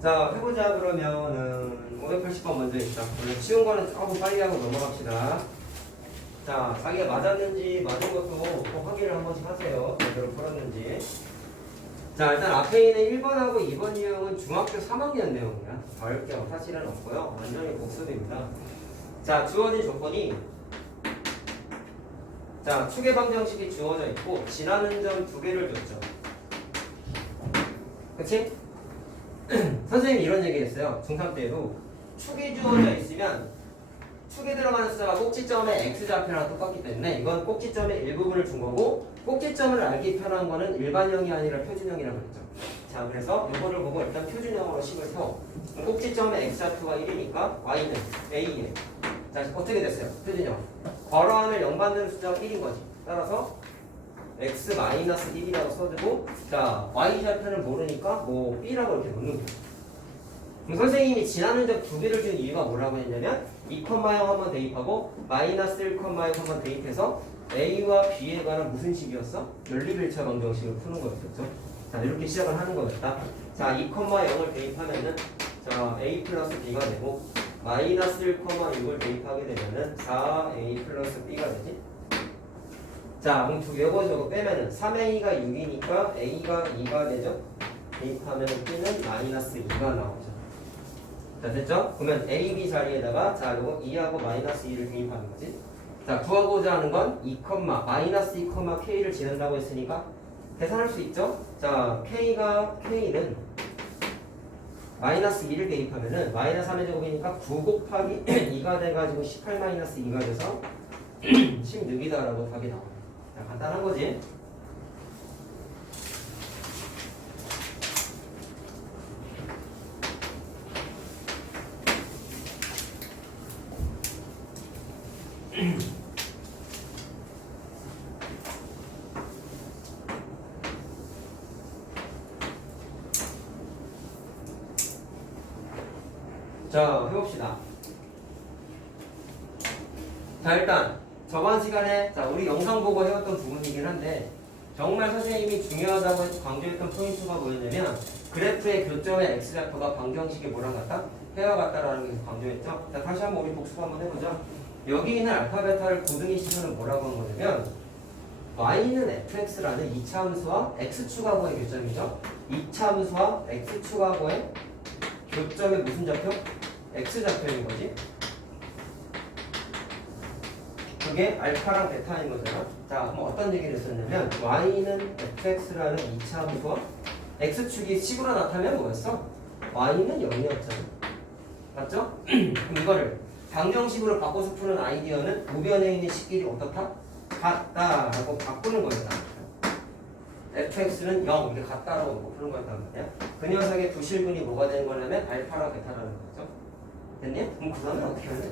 자, 해보자. 그러면은 580번 먼저 있다. 원래 쉬운 거는 조금 빨리 하고 넘어갑시다. 자, 자기가 맞았는지 맞은 것도 꼭 확인을 한 번씩 하세요. 제대로 풀었는지. 자, 일단 앞에 있는 1번하고 2번 유형은 중학교 3학년 내용이야. 어렵게 사실은 없고요. 완전히 복습입니다. 자, 주어진 조건이 자, 축의 방정식이 주어져 있고 지나는 점 2개를 줬죠. 그치? 선생님이 이런 얘기 했어요. 중3 때도 축이 주어져 있으면 축에 들어가는 숫자가 꼭지점의 x좌표랑 똑같기 때문에 이건 꼭지점의 일부분을 준 거고 꼭지점을 알기 편한 거는 일반형이 아니라 표준형이라고 그랬죠. 자, 그래서 이거를 보고 일단 표준형으로 식을 세워. 꼭지점의 x좌표가 1이니까 y는 a에 자, 어떻게 됐어요? 표준형. 괄호안을 0 받는 숫자가 1인 거지. 따라서 x-1이라고 써주고 자, y좌표는 모르니까 뭐 b라고 이렇게 놓는 거예요. 그럼 선생님이 지나는 점 2개를 준 이유가 뭐라고 했냐면 2,0 한번 대입하고 마이너스 1,0 한번 대입해서 a와 b에 관한 무슨 식이었어? 연립일차 방정식을 푸는 거였죠. 자, 이렇게 시작을 하는 거였다. 자, 2,0을 대입하면은 자, a 플러스 b가 되고 마이너스 1,6을 대입하게 되면은 4a 플러스 b가 되지. 자, 그럼 요거 저거 빼면은 3a가 6이니까 a가 2가 되죠. 대입하면 b는 마이너스 2가 나오죠. 자, 됐죠? 그러면 a, b 자리에다가 자, 요거 2하고 마이너스 2를 대입하는 거지. 자, 구하고자 하는 건 2, 마이너스 2, k를 지른다고 했으니까 계산할 수 있죠? 자, k는 마이너스 2를 대입하면은 마이너스 3의 제곱이니까 9 곱하기 2가 돼가지고 18 마이너스 2가 돼서 16이다라고 답이 나와요. 자, 간단한 거지. 자, 해봅시다. 자, 일단 저번 시간에 자, 우리 영상 보고 해왔던 부분이긴 한데 정말 선생님이 중요하다고 강조했던 포인트가 뭐였냐면 그래프의 교점의 x좌표가 방정식의 뭐랑 같다? 해와 같다라는 게 강조했죠. 자, 다시 한번 우리 복습 한번 해보자. 여기 있는 알파 베타를 고등이 시켜는 뭐라고 한 거냐면 y는 fx라는 이차함수와 x축하고의 교점이죠. 이차함수와 x축하고의 교점의 무슨 좌표? x좌표인 거지. 그게 알파랑 베타인 거잖아. 자, 그럼 어떤 얘기를 했었냐면 y는 fx라는 이차함수와 x축이 식으로 나타나면 뭐였어? y는 0이었잖아. 맞죠? 그럼 이거를 방정식으로 바꿔서 푸는 아이디어는 우변에 있는 식끼리 어떻다? 같다라고 바꾸는 거였다. fx는 0 이렇게 같다라고 푸는 거였단 말이야. 그 녀석의 부실분이 뭐가 되는 거냐면 알파랑 베타라는 거죠. 됐니? 그럼 그 다음에 어떻게 하냐?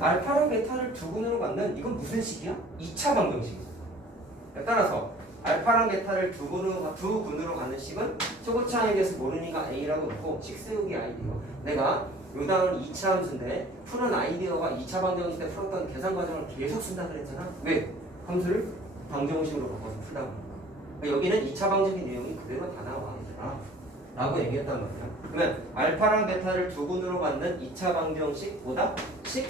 알파랑 베타를 두 군으로 갖는 이건 무슨 식이야? 2차 방정식이죠. 따라서 알파랑 베타를 두 군으로 갖는 식은 초고차에 대해서 모르니까 a라고 놓고 식 세우기 아이디어. 내가 요 다음은 2차 함수인데 푸는 아이디어가 2차 방정식 때 풀었던 계산 과정을 계속 쓴다 그랬잖아. 왜? 함수를 방정식으로 바꿔서 풀다 보니까. 여기는 2차 방정식 내용이 그대로 다 나와 얘들아 라고 얘기했단 말이야. 그러면 알파랑 베타를 두 군으로 갖는 2차 방정식보다 식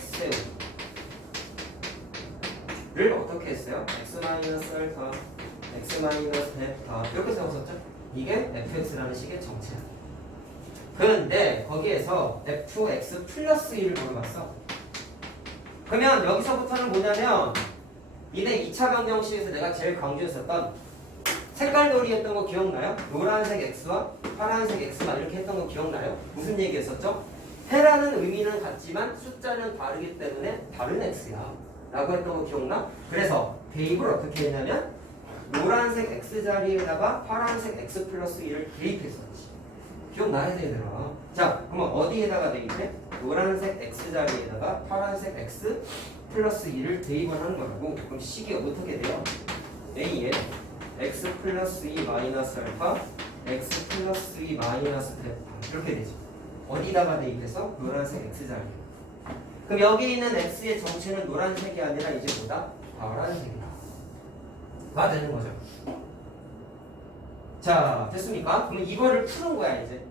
세우기를 어떻게 했어요? x-알파, x-베타 이렇게 세웠었죠? 이게 fx라는 식의 정체야. 그런데 거기에서 fx 플러스 1을 물어봤어. 그러면 여기서부터는 뭐냐면 니네 2차 방정식에서 내가 제일 강조했었던 색깔 놀이 했던 거 기억나요? 노란색 x와 파란색 x만 이렇게 했던 거 기억나요? 무슨 얘기 했었죠? 해라는 의미는 같지만 숫자는 다르기 때문에 다른 x야 라고 했던 거 기억나? 그래서 대입을 어떻게 했냐면 노란색 x 자리에다가 파란색 x 플러스 1을 대입했었지. 기억나야 돼 얘들아. 자, 그러면 어디에다가 대입해? 노란색 x 자리에다가 파란색 x 플러스 2를 대입을 하는 거라고. 그럼 식이 어떻게 돼요? a에 x 플러스 2 마이너스 알파 x 플러스 2 마이너스 베타 이렇게 되죠. 어디다가 대입해서? 노란색 x 자리. 그럼 여기 있는 x의 정체는 노란색이 아니라 이제 뭐다? 파란색이다 가 되는 거죠. 자, 됐습니까? 그럼 이거를 푸는 거야 이제.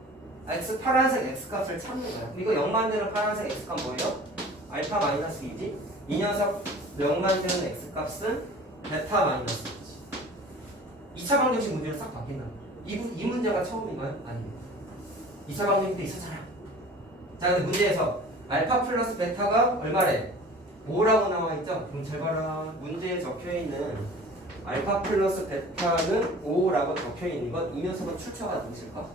x 파란색 x 값을 찾는 거야. 이거 0 만드는 파란색 x 값 뭐예요? 알파 마이너스 2지. 이 녀석 0 만드는 x 값은 베타 마이너스 2지. 2차 방정식 문제로 싹 바뀐다. 이 문제가 처음인가요? 아닙니다. 2차 방정식 때 있었잖아. 자, 근데 문제에서 알파 플러스 베타가 얼마래? 5라고 나와있죠? 그럼 잘 봐라. 문제에 적혀있는 알파 플러스 베타는 5라고 적혀있는 건 이 녀석은 출처가 누구실까?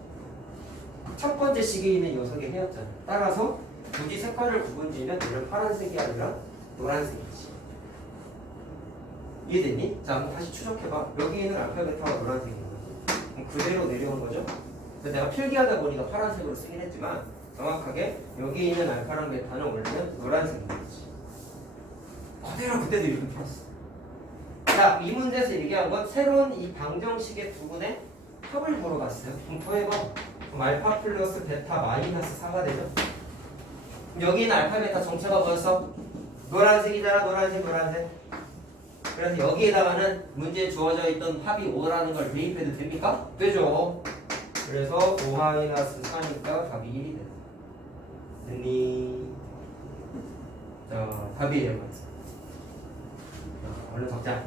첫 번째 식에 있는 녀석의 해였잖아. 따라서 굳이 색깔을 구분지으면 얘는 파란색이 아니라 노란색이지. 이해됐니? 자, 한번 다시 추적해봐. 여기 있는 알파 베타가 노란색인 거지. 그럼 그대로 내려온 거죠? 근데 내가 필기하다 보니까 파란색으로 쓰긴 했지만 정확하게 여기 있는 알파랑 베타는 원래는 노란색인 거지. 그대로 그때도 이렇게 풀었어. 자, 이 문제에서 얘기한 건 새로운 이 방정식의 부분의 합을 보러 갔어요. 그럼 더해봐. 그럼 알파 플러스 베타 마이너스 4가 되죠? 여기 있는 알파 베타 정체가 뭐였어? 노란색이잖아. 노란색. 그래서 여기에다가는 문제에 주어져 있던 합이 5라는 걸 대입해도 됩니까? 되죠. 그래서 5 마이너스 4니까 답이 1이 되죠. 됐니? 자, 답이에요. 얼른 적자.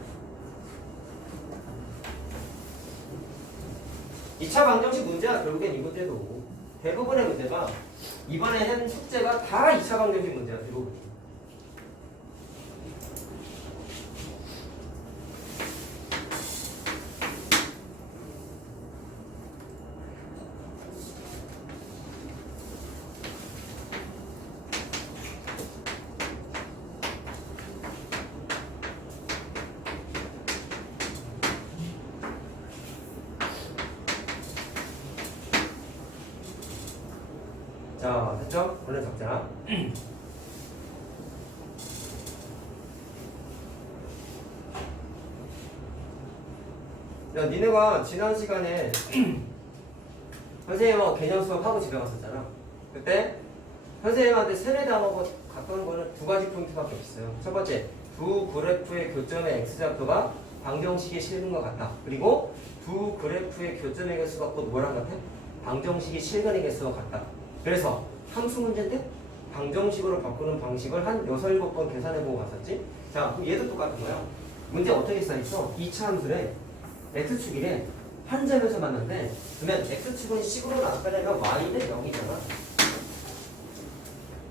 2차 방정식 문제가 결국엔 이 문제도 대부분의 문제가 이번에 한 숙제가 다 2차 방정식 문제야. 대부분. 자, 됐죠? 원래 적자. 야, 니네가 지난 시간에 선생님하고 개념 수업하고 집에 갔었잖아. 그때 선생님한테 세뇌당하고 갔던 거는 두 가지 포인트밖에 없어요. 첫 번째, 두 그래프의 교점의 x좌표가 방정식이 실근 것 같다. 그리고 두 그래프의 교점의 개수가 곧 뭐랑 같아? 방정식이 실근의 개수와 같다. 그래서 함수 문제인데 방정식으로 바꾸는 방식을 한 6, 7번 계산해보고 갔었지? 자, 그럼 얘도 똑같은 거야. 문제 어떻게 써있어? 2차 함수래. x축이래. 한 점에서 만났는데 그러면 x축은 식으로 나타내면 y는 0이잖아.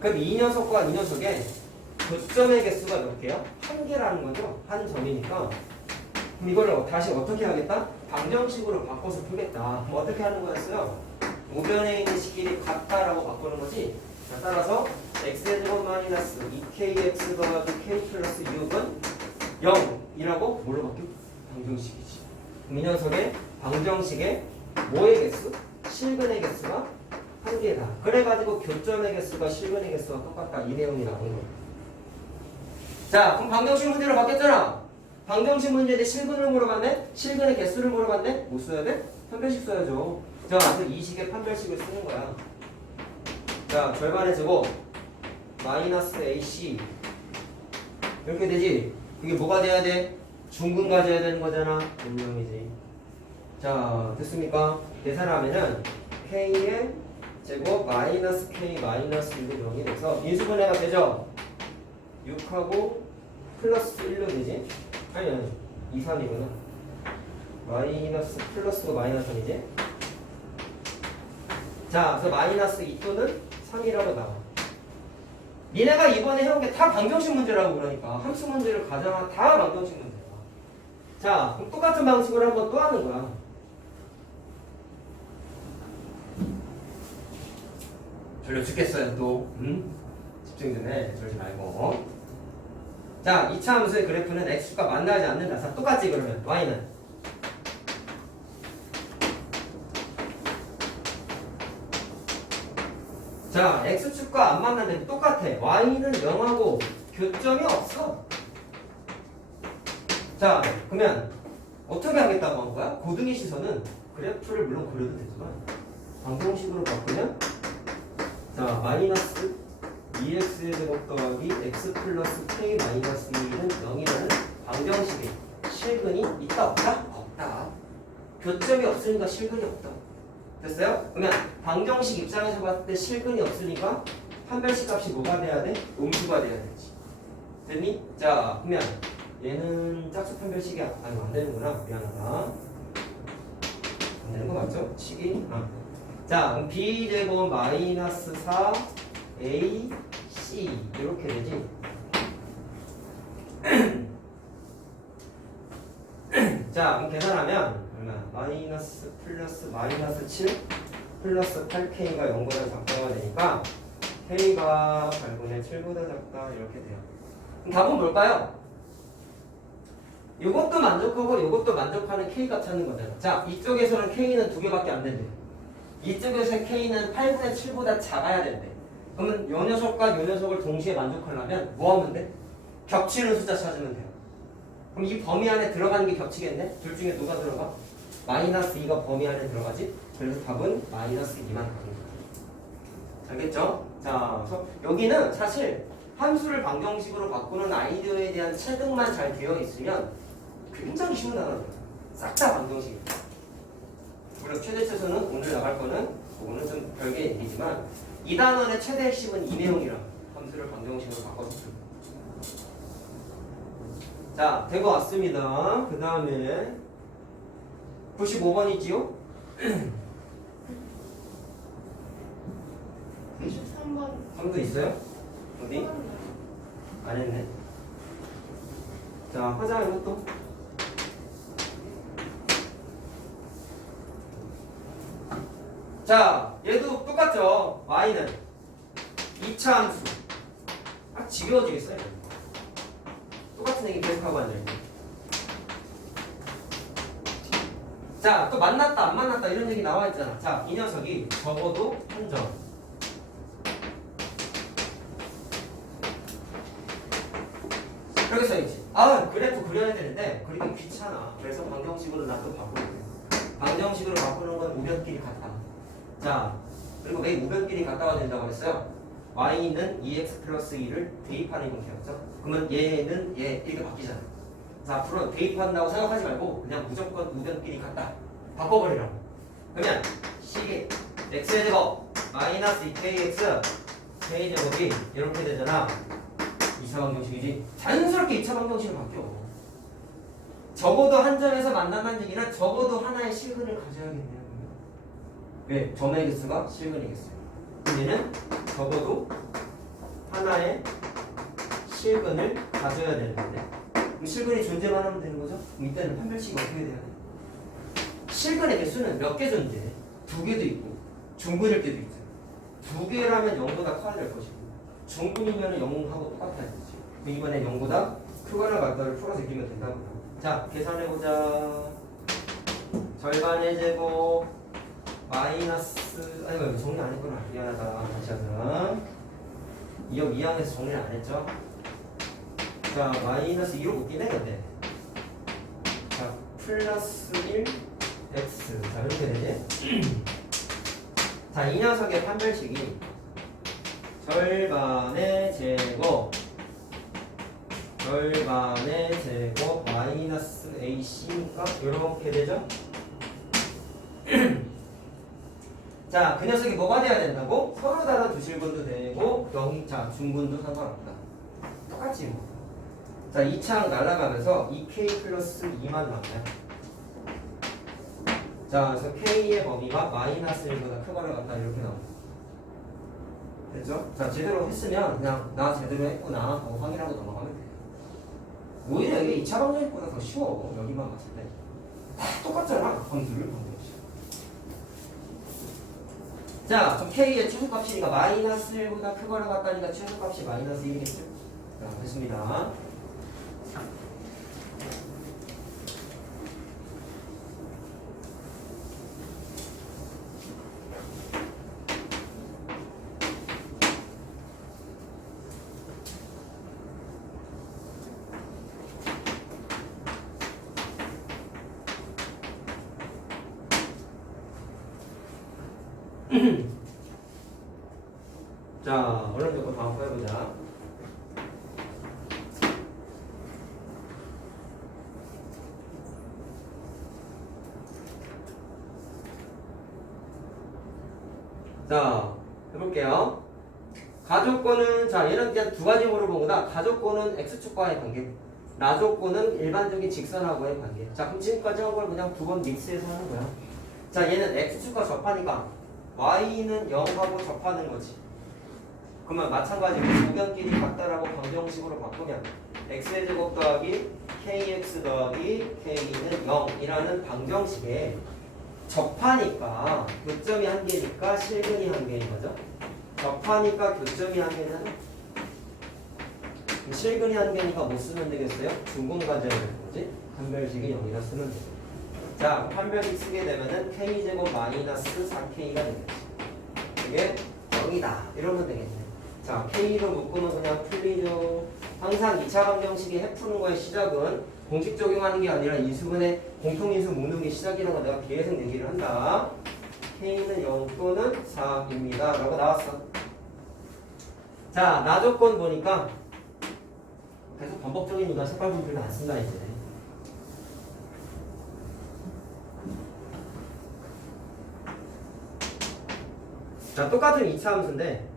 그럼 이 녀석과 이 녀석의 교점의 개수가 몇 개야? 한 개라는 거죠. 한 점이니까. 그럼 이거를 다시 어떻게 하겠다? 방정식으로 바꿔서 풀겠다. 그럼 어떻게 하는 거였어요? 우변에 있는 식끼리 같다라고 바꾸는 거지. 자, 따라서 x제곱 마이너스 2kx 더하기 k 플러스 6은 0이라고 뭘로 바뀌어? 방정식이지. 그럼 이 녀석의 방정식의 뭐의 개수? 실근의 개수가 한 개다. 그래가지고 교점의 개수가 실근의 개수와 똑같다. 이 내용이 나온 거야. 자, 그럼 방정식 문제로 바뀌었잖아. 방정식 문제인데 실근을 물어봤네? 실근의 개수를 물어봤네? 뭐 써야 돼? 판별식 써야죠. 자, 그래서 이 식의 판별식을 쓰는 거야. 자, 절반의 제곱 마이너스 AC 이렇게 되지. 이게 뭐가 돼야 돼? 중근 가져야 되는 거잖아. 분명이지. 자, 됐습니까? 계산하면은 K의 제곱 마이너스 K 마이너스 1로 0이 돼서 인수분해가 되죠? 6하고 플러스 1로 되지? 아니 2, 3이구나. 마이너스 플러스가 마이너스 3이지? 자, 그래서 마이너스 2 또는 3이라고 나와. 니네가 이번에 해온 게 다 방정식 문제라고. 그러니까 함수 문제를 가져가 다 방정식 문제야. 자, 그럼 똑같은 방식으로 한번 또 하는 거야. 졸려 죽겠어요 또. 집중 좀 해. 졸지 말고. 자, 2차 함수의 그래프는 x축과 만나지 않는다. 자, 똑같지 그러면 y는 자, x축과 안 만나는데 똑같아. y는 0하고 교점이 없어. 자, 그러면 어떻게 하겠다고 한 거야? 고등의 시선은 그래프를 물론 그려도 되지만 방정식으로 바꾸면 자, 마이너스 2x의 제곱 더하기 x 플러스 k 마이너스 2는 0이라는 방정식의 실근이 있다 없다? 없다. 교점이 없으니까 실근이 없다. 됐어요? 그러면 방정식 입장에서 봤을 때 실근이 없으니까 판별식 값이 뭐가 돼야 돼? 음수가 돼야 되지. 됐니? 자, 그러면 얘는 짝수 판별식이 아니 안 되는구나. 미안하다. 안 되는 거 맞죠? 식이. 자, 그럼 b제곱 마이너스 4 a c 이렇게 되지. 자, 그럼 계산하면 얼마? 마이너스 플러스 마이너스 7 플러스 8k가 0보다 작다가 되니까 k가 8분의 7보다 작다 이렇게 돼요. 그럼 답은 뭘까요? 이것도 만족하고 이것도 만족하는 k값 찾는 거잖아. 자, 이쪽에서는 k는 2개밖에 안 된대. 이쪽에서 k는 8분의 7보다 작아야 된대. 그러면 요 녀석과 요 녀석을 동시에 만족하려면 뭐 하면 돼? 겹치는 숫자 찾으면 돼요. 그럼 이 범위 안에 들어가는 게 겹치겠네? 둘 중에 누가 들어가? 마이너스 2가 범위 안에 들어가지? 그래서 답은 마이너스 2만 답입니다. 알겠죠? 자, 그래서 여기는 사실 함수를 방정식으로 바꾸는 아이디어에 대한 체득만 잘 되어 있으면 굉장히 쉬운 단어예요. 싹 다 방정식입니다. 물론 최대치에서는 오늘 나갈 거는 그거는 좀 별개의 얘기지만 이 단원의 최대 핵심은 이 내용이라 함수를 방정식으로 바꿔서 자, 되고 왔습니다. 그 다음에 95번이지요? 93번 3도 있어요? 어디? 안 했네. 자, 화장의 것도. 자, 얘도 똑같죠? y는 2차 함수. 지겨워지겠어요? 똑같은 얘기 계속하고 앉아있고. 자, 또 만났다 안 만났다 이런 얘기 나와 있잖아. 자, 이 녀석이 적어도 한 점. 이렇게 써있지. 그래프 그려야 되는데 그리기 귀찮아. 그래서 방정식으로 나 또 바꾸는 거야. 방정식으로 바꾸는 건 우변끼리 같다. 자, 그리고 왜 우변끼리 같다가 된다고 했어요? y는 2x 플러스 2를 대입하는 형태였죠. 그러면 얘는 얘 이렇게 바뀌잖아. 자, 앞으로 대입한다고 생각하지 말고 그냥 무조건 우변끼리 같다. 바꿔버리라고. 그러면 식이 x의 제곱 마이너스 2kx k제곱이 이렇게 되잖아. 2차 방정식이지. 자연스럽게 2차 방정식으로 바뀌어. 적어도 한 점에서 만난다는 얘기는 적어도 하나의 실근을 가져야겠네요. 왜? 점의 개수가 실근이겠어요. 얘는 적어도 하나의 실근을 가져야 되는데 그럼 실근이 존재만 하면 되는 거죠? 그럼 이때는 판별식이 어떻게 돼야 돼? 실근의 개수는 몇 개 존재해? 2개도 있고 중근일 때도 있죠. 2개라면 0보다 커야 될 것이고 중근이면 0하고 똑같아야 되지. 그럼 이번에 0보다 크거나 같다를 풀어서 이기면 된다고. 자, 계산해보자. 절반의 제곱 마이너스 이거 정리 안 했구나. 미안하다. 다시 하자. 2억 2항에서 정리를 안 했죠. 자, 마이너스 2로 웃기네 근데. 자, 플러스 1 x. 자, 이렇게 되지. 자, 이 녀석의 판별식이 절반의 제곱 마이너스 ac니까 이렇게 되죠. 자, 그 녀석이 뭐가 돼야 된다고? 서로 다른 두 실근도 되고 자, 중근도 상관없다. 똑같지 뭐. 자, 2창 날아가면서 2k 플러스 2만 나와요. 자, 그래서 k의 범위가 마이너스 1보다 크거나 같다 이렇게 나옵니다. 됐죠? 자, 제대로 했으면 그냥 나 제대로 했구나 하고 확인하고 넘어가면 돼요. 오히려 이게 2차 방정식보다 더 쉬워. 여기만 봤을 때. 다 똑같잖아. 함수를 방정식. 자, 그럼 k의 최소값이니까 마이너스 1보다 크거나 같다니까 최소값이 마이너스 1이겠죠? 자, 됐습니다. 자, 얼른 조금 다음 거 해보자. 해볼게요. 가족권은 자 얘는 그냥 두 가지 물어본 거다. 가족권은 x축과의 관계, 나족권은 일반적인 직선하고의 관계. 자 그럼 지금까지 한 걸 그냥 두 번 믹스해서 하는 거야. 자 얘는 x축과 접하니까 y는 0하고 접하는 거지. 그러면 마찬가지로 조변끼리 같다라고 방정식으로 바꾸면 x의 제곱 더하기 kx 더하기 k는 0이라는 방정식에 접하니까 교점이 한 개니까 실근이 한 개인 거죠. 접하니까 교점이 한 개는 실근이 한 개니까 못 쓰면 되겠어요? 중공 가져야 되는 거지. 판별식이 0이라 쓰면 되죠. 자, 판별식 쓰게 되면은 k제곱 마이너스 4k가 되겠지. 이게 0이다. 이러면 되겠네. 자, k로 묶으면 그냥 풀리죠. 항상 2차 방정식이 해푸는 거의 시작은 공식 적용하는 게 아니라 인수분의 공통인수 묶는 게 시작이라고 내가 비례해석 얘기를 한다. k는 0 또는 4입니다. 라고 나왔어. 자, 나조건 보니까 계속 반복적인 이유가 색깔 분필도 안 쓴다 이제. 자, 똑같은 2차 함수인데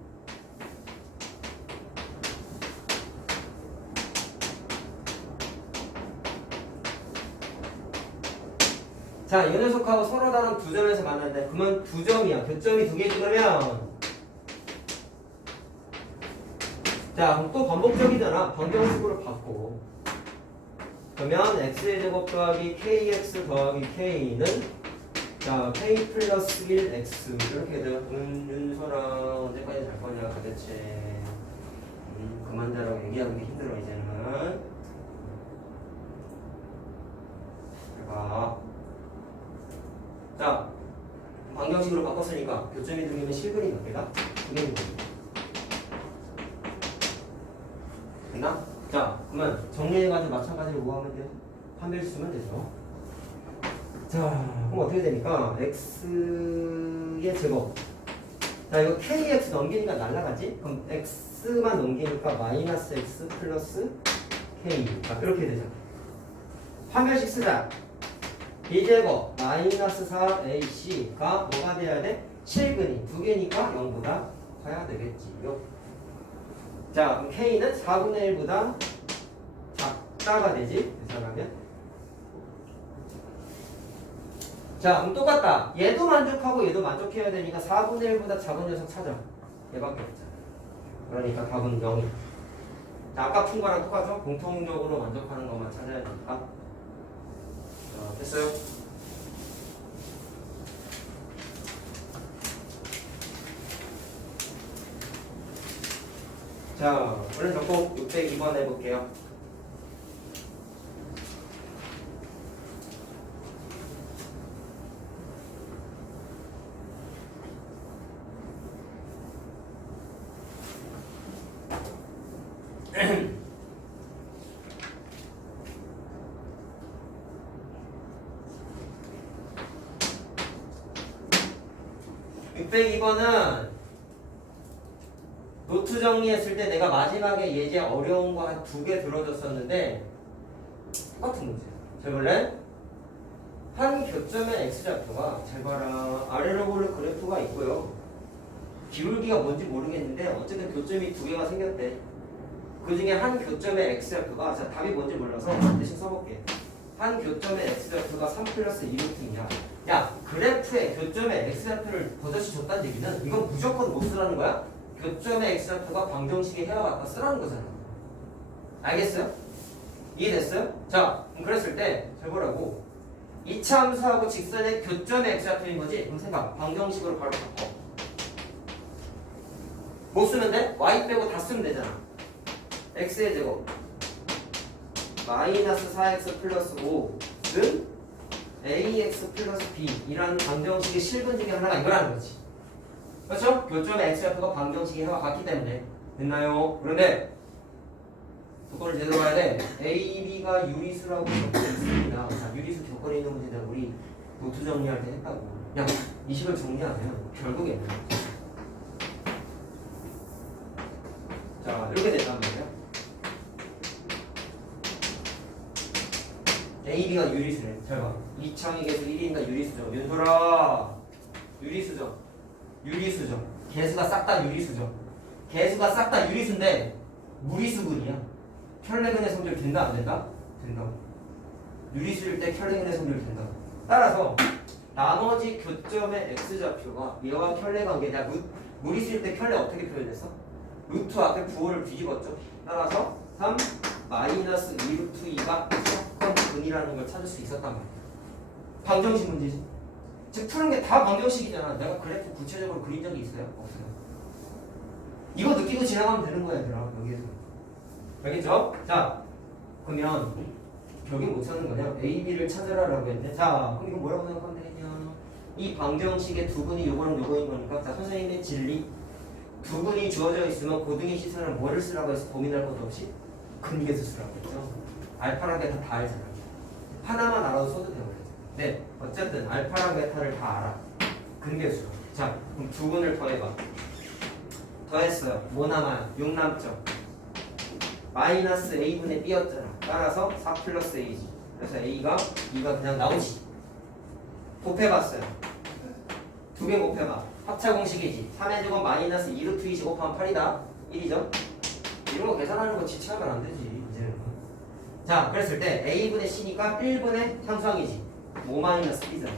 자, 이 녀석하고 서로 다른 두 점에서 만났는데 그러면 두 점이야. 교점이 두 개지 그러면 자, 그럼 또 반복적이잖아. 방정식으로 바꾸고 그러면 x의 제곱 더하기 kx 더하기 k는 자, k 플러스 1x 이렇게 돼요. 윤서랑 언제까지 잘 거냐 도대체. 그만 자라고 얘기하기 힘들어 이제는. 자, 자, 방정식으로 바꿨으니까 교점이 두 개면 실근이 몇 개다? 두 개는 됩니다. 됐나? 자, 그러면 정리해가지고 마찬가지로 뭐 하면 돼요? 판별 쓰면 되죠. 자, 그럼 어떻게 되니까 x의 제곱. 자, 이거 kx 넘기니까 날라가지? 그럼 x만 넘기니까 마이너스 x 플러스 k. 자, 이렇게 되죠. 판별식 쓰자. b제곱 마이너스 4ac가 뭐가 돼야 돼? 실근이 두 개니까 0보다 커야 되겠지요. 자, 그럼 k는 4분의 1보다 작다가 되지? 계산하면. 자, 그럼 똑같다. 얘도 만족하고 얘도 만족해야 되니까 4분의 1보다 작은 녀석 찾아. 얘밖에 없잖아. 그러니까 답은 0이야. 자, 아까 푼 거랑 똑같죠? 공통적으로 만족하는 것만 찾아야 되니까. 자, 됐어요? 자, 오늘 적고 602번 해볼게요. (602번은) 노트 정리했을 때 내가 마지막에 예제 어려운 거 한 2개 들어줬었는데 똑같은 문제야. 잘 볼래? 한 교점의 x좌표가 잘 봐라. 아래로 보는 그래프가 있고요. 기울기가 뭔지 모르겠는데 어쨌든 교점이 2개가 생겼대. 그 중에 한 교점의 x좌표가 자, 답이 뭔지 몰라서 대신 써볼게. 한 교점의 x좌표가 3 플러스 2루트이냐. 야, 그래프에 교점의 x좌표를 버젓이 줬다는 얘기는 이건 무조건 못 쓰라는 거야? 교점의 x좌표가 방정식의 해와 같다 쓰라는 거잖아. 알겠어요? 이해됐어요? 자, 그럼 그랬을 때 잘 보라고. 2차 함수하고 직선의 교점의 x좌표인 거지? 그럼 생각, 방정식으로 바로 바꿔. 못 쓰면 돼? y 빼고 다 쓰면 되잖아. x의 제곱 마이너스 4x 플러스 5는 ax 플러스 b 이라는 방정식의 실근 중에 하나가 이거라는 거지. 그렇죠? 교점의 x좌표가 방정식의 해와 같기 때문에. 됐나요? 그런데 조건을 제대로 봐야 돼. a, b가 유리수라고 적혀 있습니다. 자, 유리수 조건에 있는 문제는 우리 노트 정리할 때 했다고. 그냥 이 식을 정리하면 결국에는 자, 이렇게 된단 말이야. a, b가 유리수래. 잘 봐. 이창의 계수 1위니까 유리수죠. 윤소라 유리수죠. 유리수죠. 개수가 싹 다 유리수죠. 개수가 싹 다 유리수인데 무리수분이야. 켤레근의 성질 된다 안 된다? 된다고. 유리수일 때 켤레근의 성질 된다. 따라서 나머지 교점의 x좌표가 얘와 켤레 관계냐. 무리수일 때 켤레 어떻게 표현했어? 루트 앞에 부호를 뒤집었죠. 따라서 3 마이너스 2 루트 2가 무조건 근이라는 걸 찾을 수 있었단 말이야. 방정식 문제지. 즉 푸는 게 다 방정식이잖아. 내가 그래프 구체적으로 그린 적이 있어요? 없어요. 이거 느끼고 지나가면 되는 거야 얘들아. 여기에서 알겠죠? 자 그러면 여기 못 찾는 거냐? A, B를 찾으라라고 했는데 자 그럼 이거 뭐라고 생각하면 되겠냐? 이 방정식의 두 근이 요거랑 요거인 거니까 자 선생님의 진리 두 근이 주어져 있으면 고등의 시선을 뭐를 쓰라고 해서 고민할 것도 없이 근계수 쓰라고 했죠. 알파랑 베타 다 알잖아. 하나만 알아도 써도 되는 거죠. 네 어쨌든 알파랑 베타를 다 알아. 근계수. 자 그럼 두 근을 더해봐. 더했어요. 뭐 남아요? 6 남죠. 마이너스 a분의 b였잖아. 따라서 4 플러스 a지. 그래서 a가 2가 그냥 나오지. 곱해봤어요. 두 개 곱해봐. 합차 공식이지. 3의 제곱 마이너스 2 루트 2지 곱하면 8이다. 1이죠. 이런 거 계산하는 거 지체하면 안 되지. 이제는. 자 그랬을 때 a분의 c니까 1분의 상수항이지. 5 마이너스 b잖아.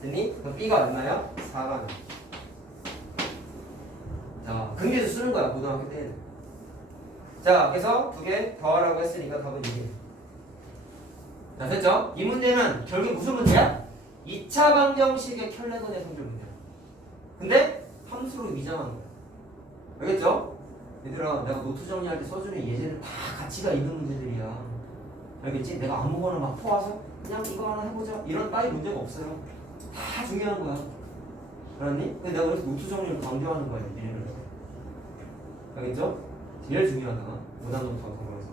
됐니? 그럼 b가 얼마야? 4가 나. 자 근계수 쓰는 거야 고등학교 때는. 자 그래서 두 개 더하라고 했으니까 답은 2개. 자 됐죠? 이 문제는 결국 무슨 문제야? 2차 방정식의 켤레근의 성질 문제야. 근데 함수로 위장한 거야. 알겠죠? 얘들아 내가 노트 정리할 때 써주는 예제는 다 가치가 있는 문제들이야. 알겠지? 내가 아무거나 막 퍼와서 그냥 이거 하나 해보자 이런 따위 문제가 없어요. 다 중요한 거야. 알았니? 근데 내가 그래서 노트 정리를 강조하는 거야. 얘네를. 알겠죠? 제일 중요하다. 무단노트 방송에서.